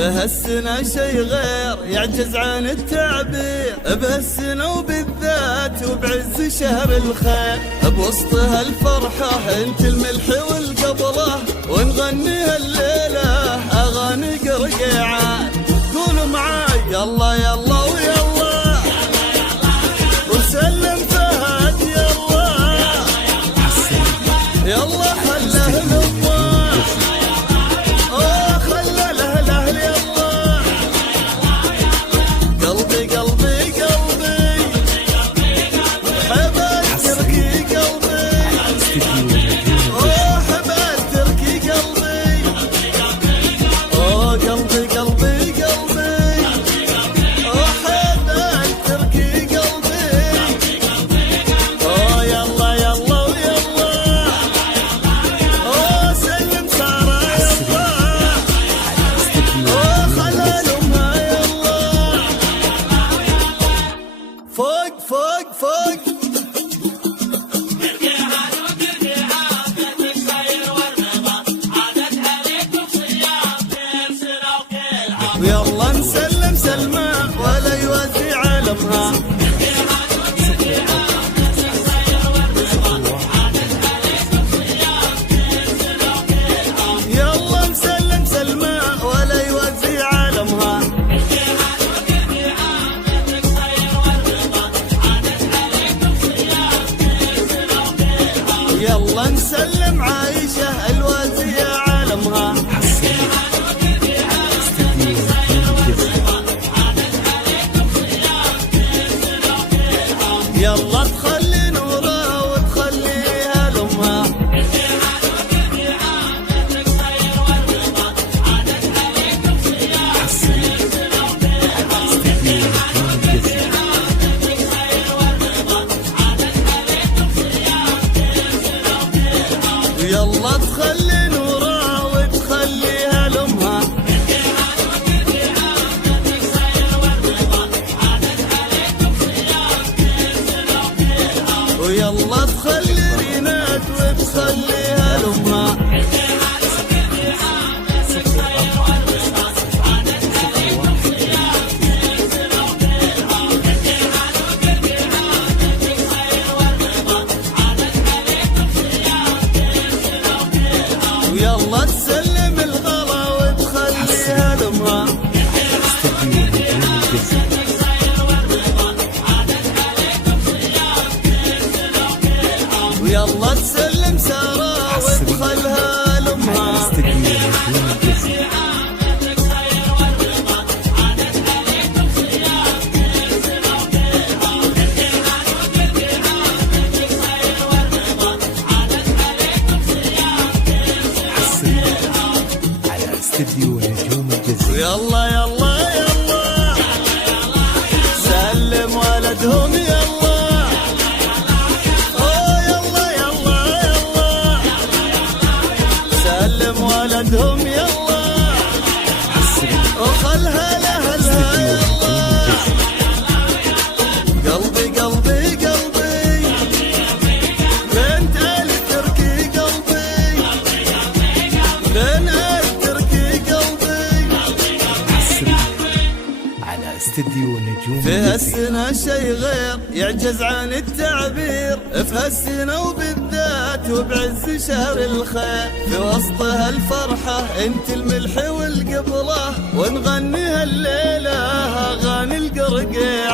في هالسنة شي غير يعجز عن التعبير، بهالسنة وبالذات وبعز شهر الخير، بوسط هالفرحة انت الملح والقبلة، ونغني هالليلة اغاني قرقيعات. قولوا معاي يلا يلا ويلا وسلم فهد يلا يلا خله الأبواب خله الأهل يلا قلبي قلبي قلبي حبال تركي قلبي حبال تركي قلبي قلبي قلبي قلبي حبال تركي قلبي يلا يلا ويلا سلم سارة يلا خلالهمها يلا فوق فوق فوق ويلا نسلم سلمى ولا يوازي عالمها. يلا نسلم سلمى ولا يوازي عالمها. يلا نسلم عايشة الوازية عالمها. يلا تخلي نورها وتخليها لامها. يلا تخلي نورها وتخليها لامها. ويلا تخلي رينات وتخليها لامها. ويلا تسلم الغلا وتخليها لامها. ويلا تسلم سارة وتخلها لامها. يلا يلا يلا سلم ولدهم يلا يلا يلا يلا سلم ولدهم يلا وخلها لأهلها يلا قلبي قلبي قلبي بنت التركي قلبي بنت التركي قلبي على استديو نجوم. في هالسنة شي غير يعجز عن التعبير، في هالسنة وبالذات وبعز شهر الخير، في وسط هالفرحة انت الملح والقبلة، ونغني هالليلة اغاني القرقيع.